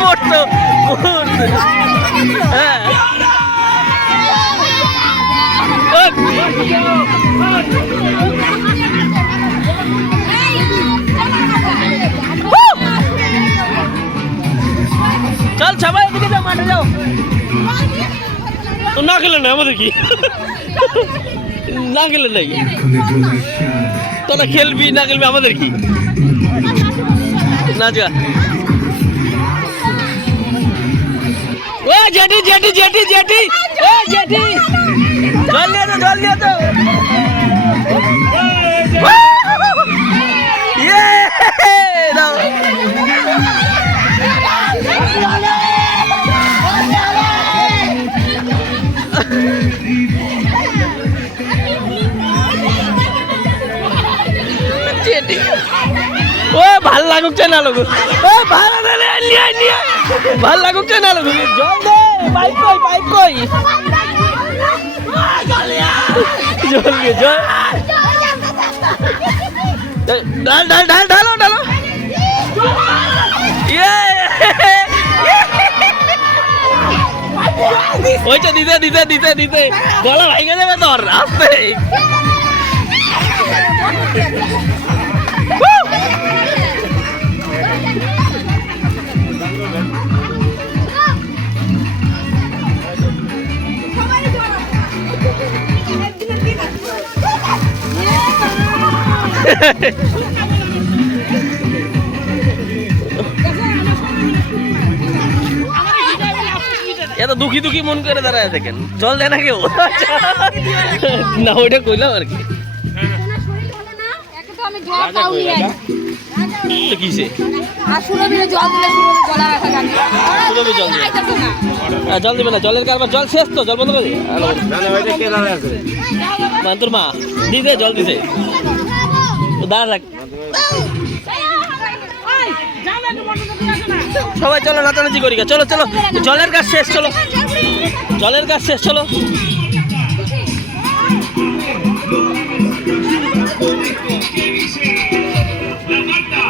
পড়তো হ্যাঁ চল সবাই এদিকে যাও, মাঠে যাও। না খেলে না আমাদের কি, না খেলে নাই তোরা খেলবি না খেলবি আমাদের কি, না যা। ও জেঠি জেঠি জেঠি জেঠি ও জেঠি জল দিয়ে তো, জল দিয়ে তো। ও ভাল লাগুক না লাগুক, ভাল লাগুক না লাগুক, জল দে। পাইপ কই, পাইপ কই, জল দিয়ে জল ঢাল ঢাল ঢাল ঢালো ঢালো। ওইটা দিতে দিতে দিতে দিতে গলা ভেঙে যাবে তোর, আসতে। এত দুঃখী দুঃখী মন করে দাঁড়ায় থাকেন, জল দেয় না কেউ না, ওইটা কইলাম আর কি। কিসে জল দিবে না, জলের কারবার, জল শেষ তো, জল বন্ধ করে তোর মা দিতে, জল দিতে দাঁড়া থাক। সবাই চলো নাচানাচি করি, চলো চলো, জলের কাজ শেষ, চলো জলের কাজ শেষ, চলো।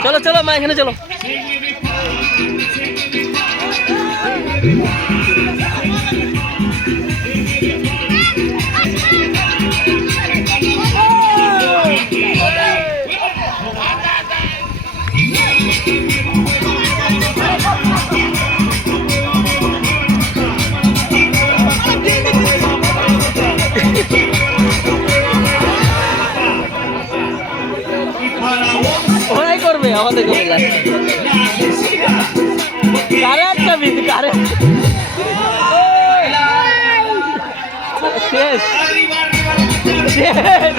চলো চলো মা, এখানে চলো। ওরাই করবে আমাদের কারেন্টটা বিধি, কারেন্ট শেষ শেষ